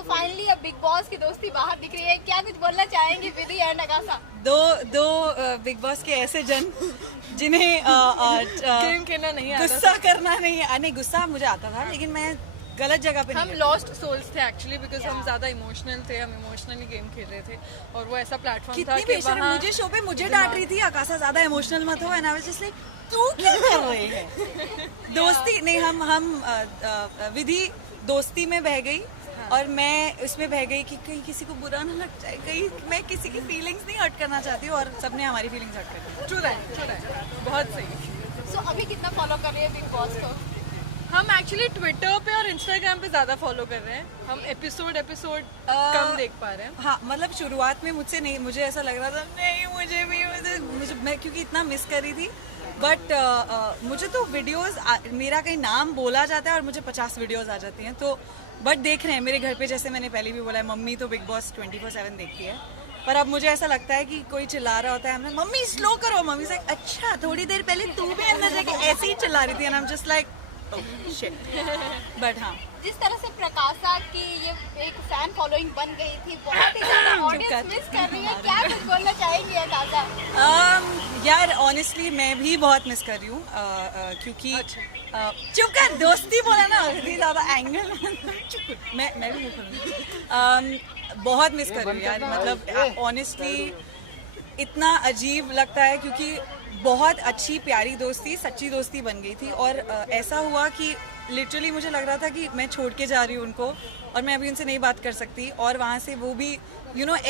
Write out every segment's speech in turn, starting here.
So finally अब big boss की दोस्ती बाहर दिख रही है, क्या कुछ बोलना चाहेंगे विधि एंड अकाशा? दो बिग बॉस के ऐसे जन जिन्हें गेम खेलना नहीं आता गुस्सा करना नहीं गुस्सा मुझे आता था, लेकिन मैं गलत जगह पे हम नहीं लॉस्ट सोल्स थे एक्चुअली, बिकॉज हम ज्यादा इमोशनल थे, हम इमोशनली गेम खेल रहे थे और वो ऐसा प्लेटफॉर्म था कितनी कि बेशर्म, वहाँ मुझे शो पे मुझे डांट रही थी आकाशा ज्यादा इमोशनल मत हो, and I was just like तू क्या कर रही है? दोस्ती नहीं, हम विधि दोस्ती में बह गई और मैं उसमें बह गई कि कहीं किसी को बुरा ना लग जाए, कहीं मैं किसी की फीलिंग्स नहीं हर्ट करना चाहती हूँ, और सबने हमारी फीलिंग्स हर्ट कर दी। ट्रू दैट, बहुत सही। सो अभी कितना फॉलो कर रही है बिग बॉस को? हम एक्चुअली ट्विटर पे और इंस्टाग्राम पे ज्यादा फॉलो कर रहे हैं, हम एपिसोड कम देख पा रहे हैं। हाँ, मतलब शुरुआत में मुझसे नहीं, मुझे ऐसा लग रहा था नहीं मुझे भी मैं क्योंकि इतना मिस कर रही थी, बट मुझे तो वीडियोस मेरा कहीं नाम बोला जाता है और मुझे 50 वीडियोस आ जाती हैं, तो बट देख रहे हैं मेरे घर पे, जैसे मैंने पहले भी बोला है, मम्मी तो बिग बॉस 24/7 देखती है, पर अब मुझे ऐसा लगता है कि कोई चिल्ला रहा होता है, हमने मम्मी स्लो करो, मम्मी से अच्छा थोड़ी देर पहले तू भी अंदर जाके ऐसे ही चिल्ला रही थी, and I am just like but हाँ, जिस तरह से प्रकाशा की ये एक फैन फॉलोइंग बन गई थी, बहुत ही ज्यादा ऑडियंस मिस कर रही है, क्या कुछ बोलना चाहेंगी अकाशा? यार ऑनेस्टली मैं भी बहुत मिस कर रही हूँ, क्योंकि चुप कर, दोस्ती बोला ना, इतनी ज्यादा एंगल मैं भी नहीं, बहुत मिस कर रही हूँ यार, मतलब ऑनेस्टली इतना अजीब लगता है, क्योंकि बहुत अच्छी प्यारी दोस्ती, सच्ची दोस्ती बन गई थी, और ऐसा हुआ कि लिटरली मुझे लग रहा था कि मैं छोड़ के जा रही हूँ उनको, और मैं अभी उनसे नहीं बात कर सकती, और वहाँ से वो भी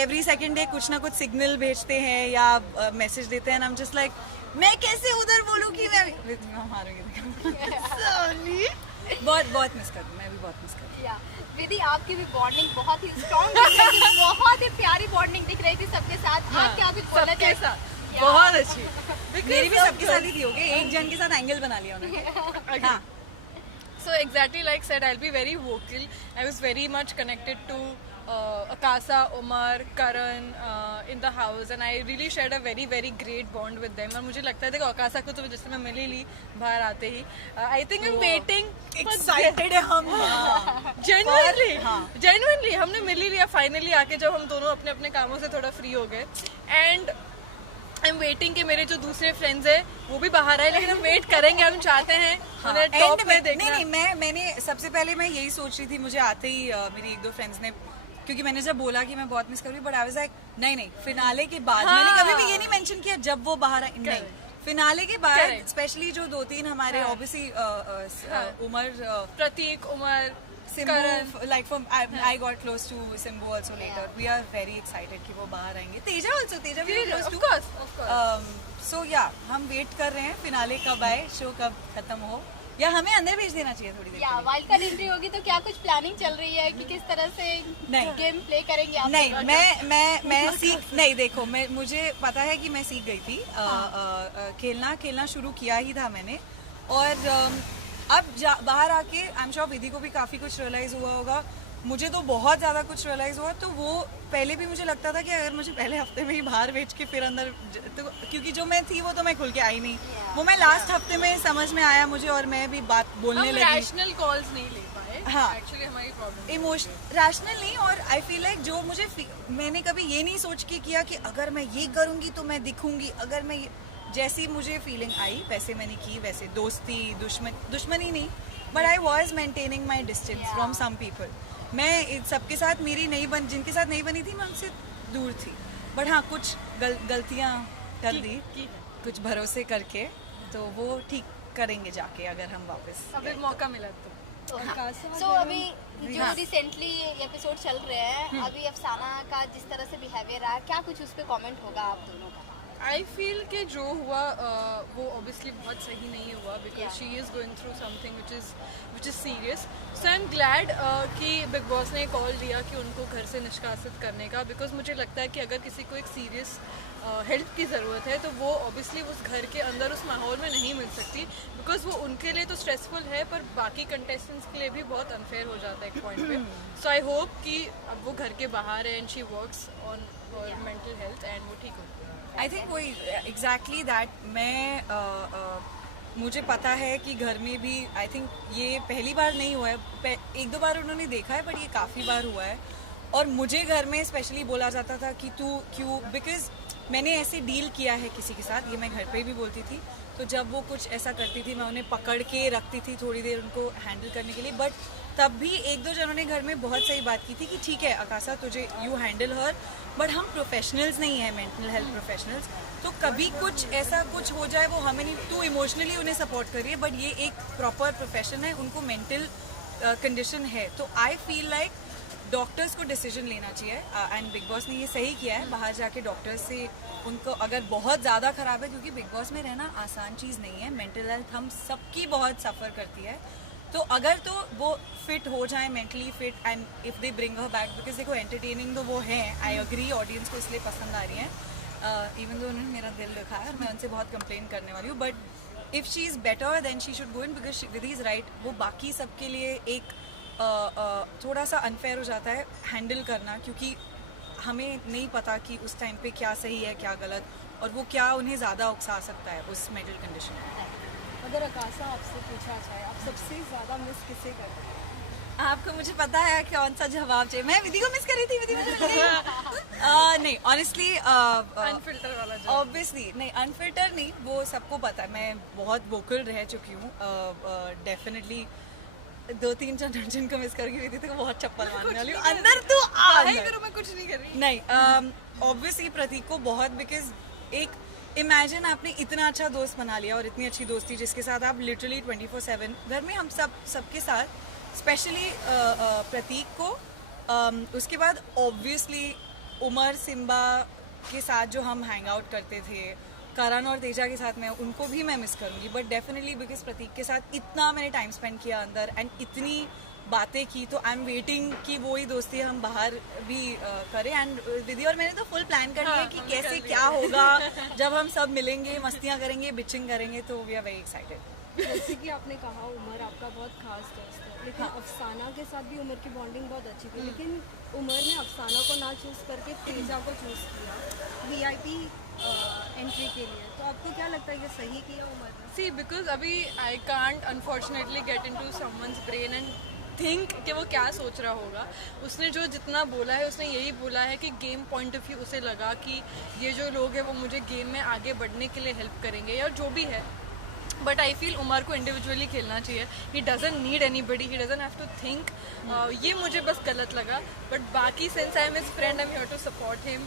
एवरी सेकंड डे कुछ ना कुछ सिग्नल भेजते हैं या मैसेज देते हैं, आई एम जस्ट लाइक मैं कैसे उधर बोलूँ कि मैं सॉरी बहुत मिस कर रही हूँ, मैं भी बहुत मिस कर रही हूँ। विधि आपकी भी बॉन्डिंग बहुत ही स्ट्रॉन्ग दिख रही थी, बहुत ही प्यारी बॉन्डिंग दिख रही थी सबके साथ, आप क्या कुछ बोलना सबके चाहेंगे? साथ बहुत अच्छी, मेरी भी सबके साथ ही थी, हो गई, एक जन के साथ एंगल बना लिया उन्होंने। हाँ, So exactly like said, I'll be very vocal. I was very much connected to Akasa, Umar, Karan in the house, and I really shared a very great bond with them. और मुझे लगता है देखो Akasa को तो जैसे मैं मिल ही ली बाहर आते ही, I think I'm waiting. Excited है हम, Genuinely हमने मिल ही लिया फाइनली आके, जब हम दोनों अपने अपने कामों से थोड़ा फ्री हो गए, एंड आई एम वेटिंग कि मेरे जो दूसरे फ्रेंड्स हैं वो भी बाहर आए, लेकिन हम वेट करेंगे, हम चाहते हैं उन्हें टॉप में देखना। नहीं, मैंने सबसे पहले मैं यही सोच रही थी, मुझे आते ही मेरी एक दो फ्रेंड्स ने, क्योंकि मैंने जब बोला कि मैं बहुत मिस कर रही हूँ, बट आई वाज लाइक नहीं फिनाले के बाद, मैंने कभी भी ये नहीं मेंशन किया जब वो बाहर आए, नहीं, फिनाले के बाद स्पेशली जो 2-3 हमारे obviously Umar, Prateek, Umar, Simbu, like from I got close to Simbu also later. We are very excited कि वो बाहर आएंगे. Teja also, Teja we are close to. Of course. So yeah, हम वेट कर रहे हैं फिनाले कब आए, शो कब खत्म हो, या हमें अंदर भेज देना चाहिए थोड़ी देर। या वाइल्ड कार्ड एंट्री होगी तो क्या कुछ प्लानिंग चल रही है कि किस तरह से गेम प्ले करेंगे आप? नहीं, मैं सीख नहीं, देखो मुझे पता है कि मैं सीख गई थी, खेलना शुरू किया ही था मैंने, और अब बाहर आके आई एम श्योर विधि को भी काफ़ी कुछ रियलाइज़ हुआ होगा, मुझे तो बहुत ज़्यादा कुछ रियलाइज़ हुआ, तो वो पहले भी मुझे लगता था कि अगर मुझे पहले हफ्ते में ही बाहर भेज के फिर अंदर, तो क्योंकि जो मैं थी वो तो मैं खुल के आई नहीं, वो मैं लास्ट हफ्ते में समझ में आया मुझे, और मैं भी बात बोलने लगी, रैशनल कॉल्स नहीं ले पाए। हाँ, एक्चुअली हमारी प्रॉब्लम इमोशनल रैशनल नहीं, और आई फील लाइक जो मुझे मैंने कभी ये नहीं सोच के किया कि अगर मैं ये करूँगी तो मैं दिखूंगी, अगर मैं जैसी मुझे फीलिंग आई वैसे मैंने की, वैसे दोस्ती दुश्मनी नहीं, but I was maintaining my distance from some people. मैं सबके साथ मेरी नहीं जिनके साथ नहीं बनी थी मैं उनसे दूर थी, बट हाँ कुछ गलतियाँ कर दी कुछ भरोसे करके, तो वो ठीक करेंगे जाके अगर हम वापस अभी मौका मिला तो। सो अभी जो रिसेंटली एपिसोड चल रहे हैं, अभी अफसाना का जिस तरह से बिहेवियर रहा, क्या कुछ उस पर कॉमेंट होगा आप दोनों का? आई फील कि जो हुआ वो ऑब्वियसली बहुत सही नहीं हुआ, because she is going through something which is serious. So I am glad कि बिग बॉस ने कॉल दिया कि उनको घर से निष्कासित करने का, बिकॉज मुझे लगता है कि अगर किसी को एक सीरियस हेल्प की ज़रूरत है तो वो ऑब्वियसली उस घर के अंदर उस माहौल में नहीं मिल सकती, बिकॉज वो उनके लिए तो स्ट्रेसफुल है, पर बाकी कंटेस्टेंट्स के लिए भी बहुत अनफेयर हो जाता है एक पॉइंट पे। सो आई होप कि अब वो घर के बाहर है and she works on mental health and वो ठीक हो। आई थिंक वही एग्जैक्टली दैट, मैं मुझे पता है कि घर में भी आई थिंक ये पहली बार नहीं हुआ है, एक दो बार उन्होंने देखा है, बट ये काफ़ी बार हुआ है। और मुझे घर में स्पेशली बोला जाता था कि तू क्यों, बिकॉज मैंने ऐसे डील किया है किसी के साथ, ये मैं घर पे भी बोलती थी। तो जब वो कुछ ऐसा करती थी मैं उन्हें पकड़ के रखती थी थोड़ी देर उनको हैंडल करने के लिए। बट तब भी एक दो जनों ने घर में बहुत सही बात की थी कि ठीक है आकाशा तुझे यू हैंडल हर, बट हम प्रोफेशनल्स नहीं हैं, मेंटल हेल्थ प्रोफेशनल्स। तो कभी कुछ ऐसा कुछ हो जाए वो हमें नहीं, तू इमोशनली उन्हें सपोर्ट करिए, बट ये एक प्रॉपर प्रोफेशन है, उनको मेंटल कंडीशन है। तो आई फील लाइक डॉक्टर्स को डिसीजन लेना चाहिए एंड बिग बॉस ने ये सही किया है, बाहर जाके डॉक्टर्स से उनको अगर बहुत ज़्यादा ख़राब है, क्योंकि बिग बॉस में रहना आसान चीज़ नहीं है, मेंटल हेल्थ हम सबकी बहुत सफ़र करती है। तो अगर तो वो फिट हो जाए, mentally fit, and if they bring her back, because देखो एंटरटेनिंग तो वो हैं, आई अग्री, ऑडियंस को इसलिए पसंद आ रही हैं, इवन दो उन्होंने मेरा दिल रखा है, मैं उनसे बहुत कंप्लेन करने वाली हूँ, but if she is better than she should go in, because Vidhi is right. वो बाकी सबके लिए एक थोड़ा सा अनफेयर हो जाता है हैंडल करना, क्योंकि हमें नहीं पता कि उस टाइम पे क्या सही है क्या गलत, और वो क्या उन्हें ज़्यादा उकसा सकता है उस मेंटल कंडीशन में। अगर आकाशा आपसे पूछा जाए आप सबसे ज़्यादा मिस किसे करते हैं? आपको मुझे पता है कौन सा जवाब चाहिए। मैं विधि को मिस कर रही थी, विधि मुझे नहीं ऑनेस्टली अनफिल्टर वाला जवाब। ऑब्वियसली नहीं, अनफिल्टर नहीं, वो सबको पता है, मैं बहुत वोकल रह चुकी हूँ। डेफिनेटली दो तीन जिनको मिस करके हुई थी तो बहुत चप्पल मारने वाली हूँ अंदर। तो करो, मैं कुछ नहीं कर रही। नहीं, ऑब्वियसली प्रतीक को बहुत, बिकॉज एक इमेजिन आपने इतना अच्छा दोस्त बना लिया और इतनी अच्छी दोस्ती जिसके साथ आप लिटरली 24/7 घर में हम सबके साथ, स्पेशली प्रतीक को, उसके बाद ऑब्वियसली उमर सिम्बा के साथ जो हम हैंग आउट करते थे, करण और तेजा के साथ, मैं उनको भी मैं मिस करूँगी, बट डेफिनेटली बिकॉज प्रतीक के साथ इतना मैंने टाइम स्पेंड किया अंदर एंड इतनी बातें की, तो आई एम वेटिंग कि वो ही दोस्ती हम बाहर भी करें। एंड विधि और मैंने तो फुल प्लान कर लिया कि कैसे क्या होगा जब हम सब मिलेंगे, मस्तियाँ करेंगे, बिचिंग करेंगे, तो वी आर वेरी एक्साइटेड। जैसे कि आपने कहा उमर आपका बहुत खास दोस्त है, लेकिन अफसाना के साथ भी उमर की बॉन्डिंग बहुत अच्छी थी, लेकिन उमर ने अफसाना को ना चूज़ करके तेजा को चूज़ किया VIP एंट्री के लिए। तो आपको क्या लगता है ये सही किया उमर ने? सी बिकॉज अभी I can't unfortunately get into someone's brain and think कि वो क्या सोच रहा होगा। उसने जो जितना बोला है उसने यही बोला है कि गेम पॉइंट ऑफ व्यू उसे लगा कि ये जो लोग हैं वो मुझे गेम में आगे बढ़ने के लिए हेल्प करेंगे या जो भी है। बट आई फील उमर को इंडिविजुअली खेलना चाहिए, he doesn't need anybody, he doesn't have to think. ये मुझे बस गलत लगा, बट बाकी since I am his friend I am here to support him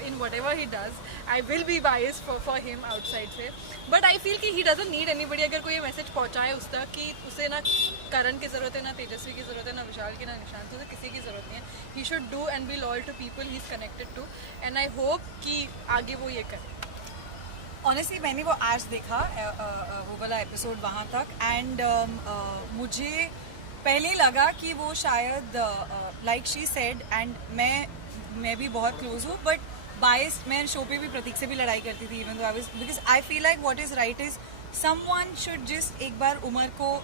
in whatever he does. I will be biased for him outside से, but I feel कि he doesn't need anybody. अगर कोई मैसेज पहुंचाए उस तक कि उसे ना करण की ज़रूरत है, ना तेजस्वी की ज़रूरत है, ना विशाल की, ना निशांत, उसे किसी की ज़रूरत नहीं है। He should do and be loyal to people he is connected to, and I hope कि आगे वो ये करे। ऑनेस्टली मैंने वो आज देखा वो वाला एपिसोड वहाँ तक, एंड मुझे पहले लगा कि वो शायद लाइक शी सेड, एंड मैं भी बहुत क्लोज हूँ, बट बायस्ड, मैं शो पे भी प्रतीक से भी लड़ाई करती थी, even though I was, because I feel like what is right is someone should just एक बार उमर को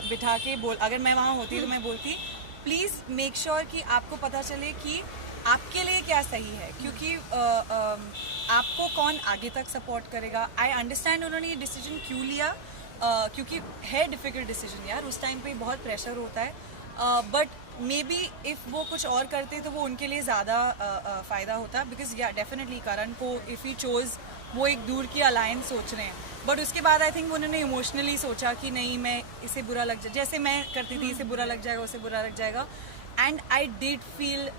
बिठा के बोल, अगर मैं वहाँ होती तो मैं बोलती प्लीज़ मेक श्योर कि आपको पता चले कि आपके लिए क्या सही है, क्योंकि आपको कौन आगे तक सपोर्ट करेगा। आई अंडरस्टैंड उन्होंने ये डिसीजन क्यों लिया, क्योंकि है डिफ़िकल्ट डिसीजन यार, उस टाइम पे बहुत प्रेशर होता है, बट मे बी इफ़ वो कुछ और करते तो वो उनके लिए ज़्यादा फ़ायदा होता, बिकॉज या डेफिनेटली करण को इफ़ ही चोज़ वो एक दूर की अलायंस सोच रहे हैं, बट उसके बाद आई थिंक उन्होंने इमोशनली सोचा कि नहीं मैं इसे बुरा लग जाए, जैसे मैं करती थी इसे बुरा लग जाएगा उसे बुरा लग जाएगा, and I did feel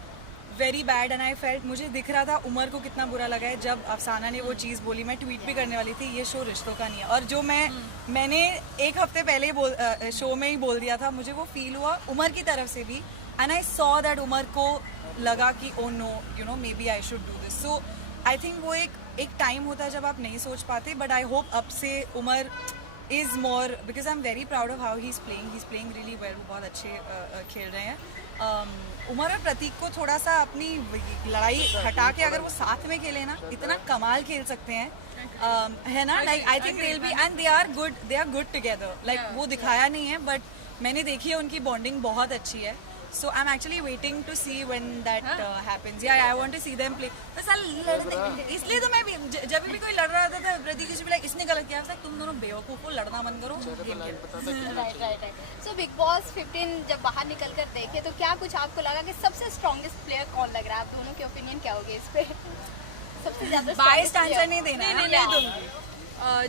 very bad and I felt, मुझे दिख रहा था उमर को कितना बुरा लगा है जब अफसाना ने वो चीज़ बोली। मैं ट्वीट भी करने वाली थी ये शो रिश्तों का नहीं है, और जो मैंने एक हफ्ते पहले ही शो में ही बोल दिया था, मुझे वो फील हुआ उमर की तरफ से भी, and I saw that Umar को लगा कि oh no you know maybe I should do this. So I think वो एक टाइम होता है जब आप नहीं सोच पाते, बट आई होप अब से Umar is more, because I am very proud of how he is playing really well, वो बहुत अच्छे खेल रहे हैं। उमर और प्रतीक को थोड़ा सा अपनी लड़ाई हटा के अगर वो साथ में खेले ना, इतना कमाल खेल सकते हैं, है ना, like I think they will be, and they are good together, like वो दिखाया नहीं है बट मैंने देखी है उनकी बॉन्डिंग बहुत अच्छी है, So I'm actually waiting to see when that happens. Yeah, I want to see them play. बस साल लड़ते इसलिए तो मैं भी जब भी कोई लड़ रहा था तो प्रतीक से भी like इसने गलत किया, तुम दोनों बेवकूफ हो, लड़ना बंद करो, गेम खेलो. राइट. सो बिग बॉस 15 जब बाहर निकल कर देखे तो क्या कुछ आपको लगा कि सबसे स्ट्रॉन्गेस्ट प्लेयर कौन लग रहा है? आप दोनों के ओपिनियन क्या होगे इस पे? सबसे ज्यादा बाइस्ड आंसर नहीं देना. नहीं दूंगी.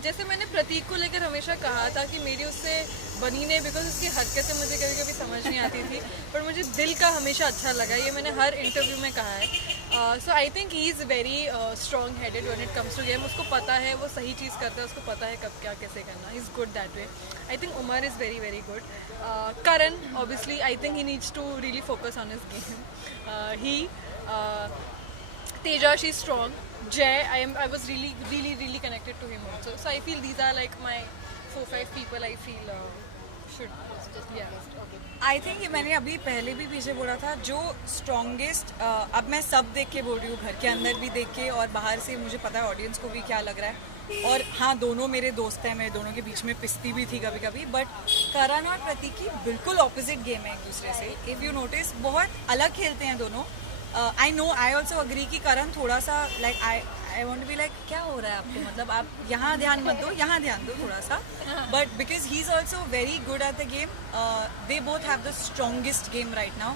जैसे मैंने प्रतीक को लेकर हमेशा कहा था कि मेरी उससे बनी नहीं, बिकॉज उसकी हरकतें मुझे कभी कभी समझ नहीं आती थी, पर मुझे दिल का हमेशा अच्छा लगा, ये मैंने हर इंटरव्यू में कहा है. So I think he is very strong headed when it comes to game. उसको पता है वो सही चीज़ करता है, उसको पता है कब क्या कैसे करना. He is good that way. I think Umar is very very good. Karan obviously I think he needs to really focus on his game. He Teja, she's strong. Jay, I was really connected to him also. So I feel these are like my 4-5 people I feel should. Yeah. I think मैंने अभी पहले भी पीछे बोला था जो strongest. अब मैं सब देख के बोल रही हूँ, घर के अंदर भी देख के और बाहर से मुझे पता है ऑडियंस को भी क्या लग रहा है. और हाँ, दोनों मेरे दोस्त हैं, मेरे दोनों के बीच में पिस्ती भी थी कभी कभी, बट करण और प्रतीक की बिल्कुल ऑपोजिट गेम है एक दूसरे से. इफ़ यू नोटिस बहुत अलग खेलते हैं दोनों. I know, I also agree कि करण थोड़ा सा like I want be like क्या हो रहा है आपको, मतलब आप यहाँ ध्यान मत दो, यहाँ ध्यान दो थोड़ा सा. But because he is also very good at the game. They both have the strongest game right now.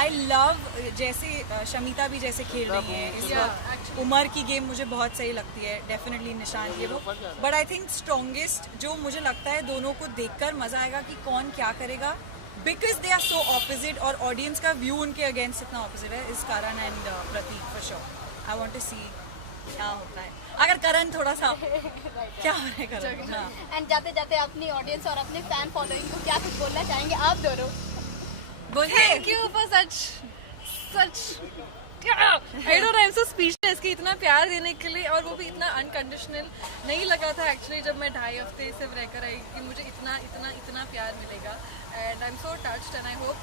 I love जैसे शमिता भी जैसे खेल रही है इस वक्त. उमर की गेम मुझे बहुत सही लगती है, डेफिनेटली निशान ये वो. बट आई थिंक स्ट्रॉन्गेस्ट जो मुझे लगता है दोनों को देखकर मजा आएगा कि कौन क्या करेगा, because they are so opposite और ऑडियंस का व्यू उनके अगेंस्ट इतना ऑपोजिट है. इस Karan and Prateek for sure. I want to see क्या होता है. अगर करण थोड़ा सा क्या हो रहा है करण. एंड जाते जाते अपनी ऑडियंस और अपने फैन फॉलोइंग को क्या कुछ बोलना चाहेंगे आप दोनों? बोलिए. Thank you for such. I don't know, I'm so speechless कि इतना प्यार देने के लिए, और वो भी इतना अनकंडीशनल. नहीं लगा था एक्चुअली जब मैं 2.5 हफ्ते से रहकर आई कि मुझे इतना प्यार मिलेगा. And I am so touched and I hope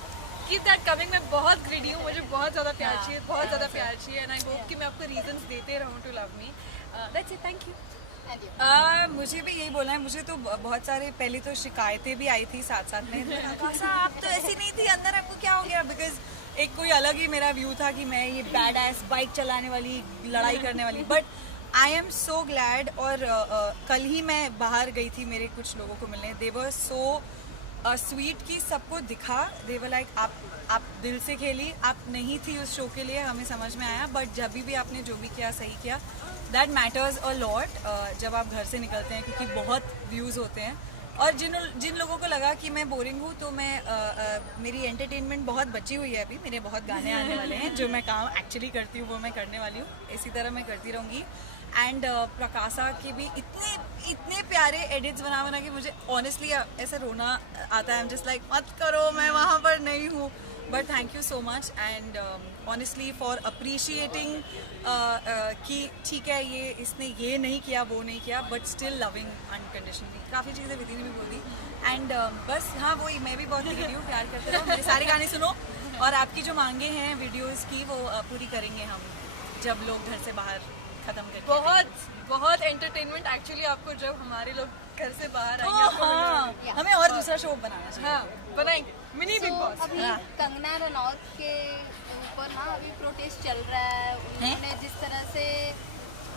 keep that coming. मैं बहुत ग्रीडी हूँ, मुझे बहुत ज़्यादा प्यार चाहिए, बहुत ज़्यादा प्यार चाहिए. एंड आई होप कि मैं आपको रीजंस देते रहूँ to love me. That's it. Thank you. मुझे भी यही बोलना है. मुझे तो बहुत सारे पहले तो शिकायतें भी आई थी साथ साथ में, आप तो ऐसी नहीं थी, अंदर आपको क्या हो गया. बिकॉज एक कोई अलग ही मेरा व्यू था कि मैं ये बैड एस बाइक चलाने वाली, लड़ाई करने वाली. But I am so glad. और कल ही मैं बाहर गई थी मेरे कुछ लोगों को मिलने. दे वर सो स्वीट की सबको दिखा. दे वर लाइक आप दिल से खेली, आप नहीं थी उस शो के लिए, हमें समझ में आया, बट जब भी आपने जो भी किया सही किया. दैट मैटर्स अ लॉट जब आप घर से निकलते हैं, क्योंकि बहुत व्यूज़ होते हैं. और जिन लोगों को लगा कि मैं बोरिंग हूँ, तो मैं मेरी एंटरटेनमेंट बहुत बची हुई है अभी. मेरे बहुत गाने आने वाले हैं, जो मैं काम एक्चुअली करती हूँ वो मैं करने वाली हूँ. इसी तरह मैं करती रहूँगी. एंड प्रकाशा के भी इतने प्यारे एडिट्स बना के मुझे ऑनेस्टली ऐसा रोना आता है. आई एम जस्ट लाइक मत करो, मैं वहाँ पर नहीं हूँ. But thank you so much and honestly for appreciating कि ठीक है ये इसने ये नहीं किया वो नहीं किया, बट स्टिल लविंग अनकंडीशनली. काफ़ी चीज़ें विधि ने भी बोल दी. एंड बस हाँ, वही मैं भी बहुत निकली हूँ. प्यार करते रहो, मेरे सारे गाने सुनो, और आपकी जो मांगे हैं वीडियोज़ की वो पूरी करेंगे हम जब लोग घर से बाहर खत्म करके. बहुत एंटरटेनमेंट एक्चुअली आपको जब हमारे लोग घर से बाहर आएंगे. हाँ, हमें और दूसरा शो बनाना चाहिए. हाँ, बनाएंगे मिनी बिग बॉस. अभी कंगना रनौत के ऊपर ना अभी प्रोटेस्ट चल रहा है. उन्होंने जिस तरह से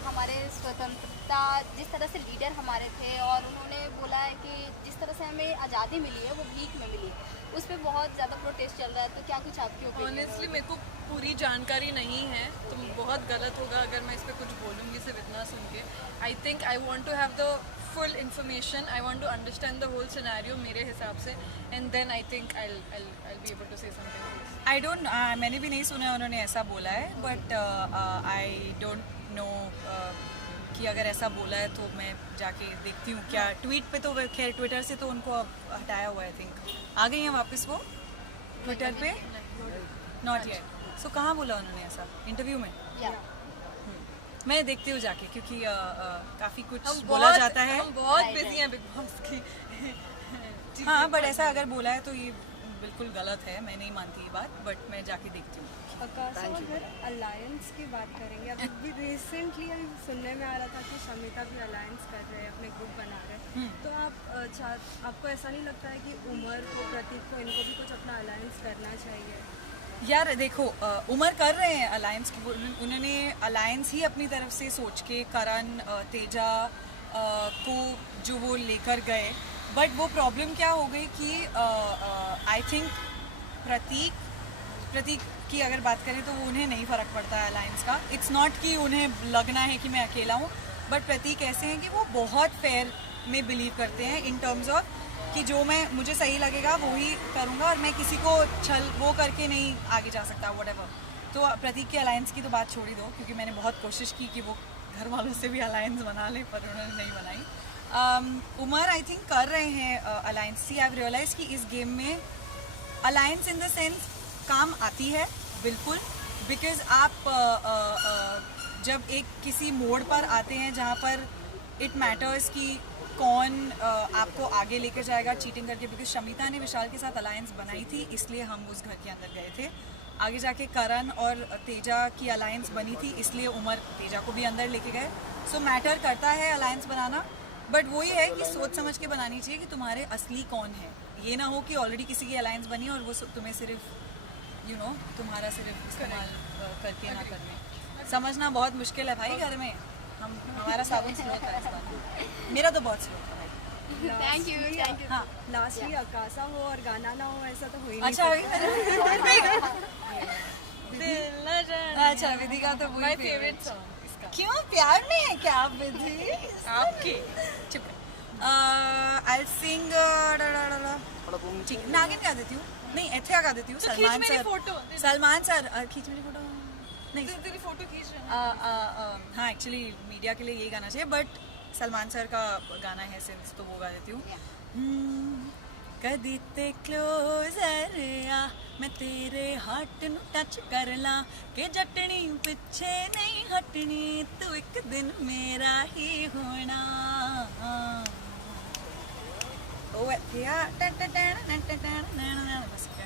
हमारे स्वतंत्रता, जिस तरह से लीडर हमारे थे, और उन्होंने बोला है कि जिस तरह से हमें आज़ादी मिली है वो भीख में मिली, उस पर बहुत ज़्यादा प्रोटेस्ट चल रहा है. तो क्या कुछ आपकी ओपिनियन? ऑनेस्टली मेरे को पूरी जानकारी नहीं है, तो बहुत गलत होगा अगर मैं इस पर कुछ बोलूँगी सिर्फ इतना सुन के. I think I want to have the full information. I want to understand the whole scenario मेरे हिसाब से, and then I think I be able to say something. I don't, मैंने भी नहीं सुना उन्होंने ऐसा बोला है, बट आई डोंट नो कि अगर ऐसा बोला है तो मैं जाके देखती हूँ क्या. ट्वीट पे तो खैर ट्विटर से तो उनको अब हटाया हुआ है. आई थिंक आ गई हैं वापस वो ट्विटर पे. Not yet. सो कहाँ बोला उन्होंने ऐसा? इंटरव्यू में? मैं देखती हूँ जाके, क्योंकि काफ़ी कुछ बोला जाता है. हम बहुत बिजी हैं बिग बॉस की. हाँ, बट ऐसा अगर बोला है तो ये बिल्कुल गलत है, मैं नहीं मानती ये बात, बट मैं जाके देखती हूँ। आकाशा, अगर अलायंस की बात करेंगे, अभी रिसेंटली अभी सुनने में आ रहा था कि शमिता भी अलायंस कर रहे हैं, अपने ग्रुप बना रहे हैं, तो आपको ऐसा नहीं लगता है कि उमर को, प्रतीक को, इनको भी कुछ अपना अलायंस करना चाहिए? यार देखो, उमर कर रहे हैं अलायंस की, उन्होंने अलायंस ही अपनी तरफ से सोच के करण, तेजा को जो वो लेकर गए, बट वो प्रॉब्लम क्या हो गई कि आई थिंक प्रतीक की अगर बात करें तो वो उन्हें नहीं फ़र्क पड़ता है अलायंस का। इट्स नॉट कि उन्हें लगना है कि मैं अकेला हूँ, बट प्रतीक ऐसे हैं कि वो बहुत फेयर में बिलीव करते हैं इन टर्म्स ऑफ कि जो मुझे सही लगेगा वो ही करूँगा, और मैं किसी को छल वो करके नहीं आगे जा सकता, व्हाटएवर। तो प्रतीक के अलायंस की तो बात छोड़ ही दो, क्योंकि मैंने बहुत कोशिश की कि वो घर वालों से भी अलायंस बना ले, पर उन्होंने नहीं बनाई। उमर आई थिंक कर रहे हैं alliance. See I have realise कि इस गेम में अलायंस इन द सेंस काम आती है बिल्कुल, बिकॉज आप जब एक किसी मोड़ पर आते हैं जहाँ पर इट मैटर्स कि कौन आपको आगे लेकर जाएगा चीटिंग करके, बिकॉज शमिता ने विशाल के साथ अलायंस बनाई थी, इसलिए हम उस घर के अंदर गए थे। आगे जाके करण और तेजा की अलायंस बनी थी, इसलिए उमर तेजा को भी अंदर लेके गए। सो मैटर करता है अलायंस बनाना, बट वही है कि सोच समझ के बनानी चाहिए कि तुम्हारे असली कौन है। ये ना हो कि ऑलरेडी किसी की अलायंस बनी और वो तुम्हें सिर्फ तुम्हारा सिर्फ इस्तेमाल करके ना करने। समझना बहुत मुश्किल है भाई, घर में हमारा साबुन स्लो था इस बार, मेरा तो बहुत स्लो था भाई। Thank you. हाँ, लास्टली आकाशा हो और गाना ना हो, ऐसा तो हो ही नहीं अच्छा सकता। दिल न जाने। अच्छा, विधि का तो माय वही फेवरेट सॉन्ग इसका। क्यों, प्यार में है क्या आप विधि? आपके चुप। आई सिंग ठीक, नागिन गा देती हूँ, नहीं एथिया गा देती हूँ। खींच सलमान मेरी सर, फोटो। सलमान सर खींच मेरी फोटो नहीं। तेरी फोटो खींच रहे हैं। हाँ, एक्चुअली मीडिया के लिए यही गाना चाहिए, बट सलमान सर का गाना है सिंस, तो वो गा देती हूँ। कदी ते क्लोजर आ, मैं तेरे हार्ट नू टच कर ला, के जटनी पिछे नहीं हटनी, तू एक दिन मेरा ही होना। ओ एथिया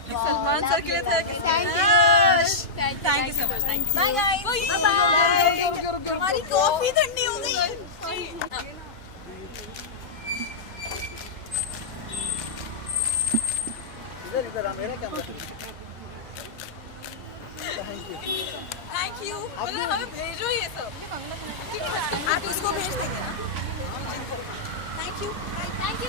सलमान सर के लिए था कि thank you so much, thank you, bye guys, bye. हमारी कॉफी ठंडी हो गई। Thank you. हमें भेजो ये सब। आप इसको भेज देंगे ना? Thank you. Thank you.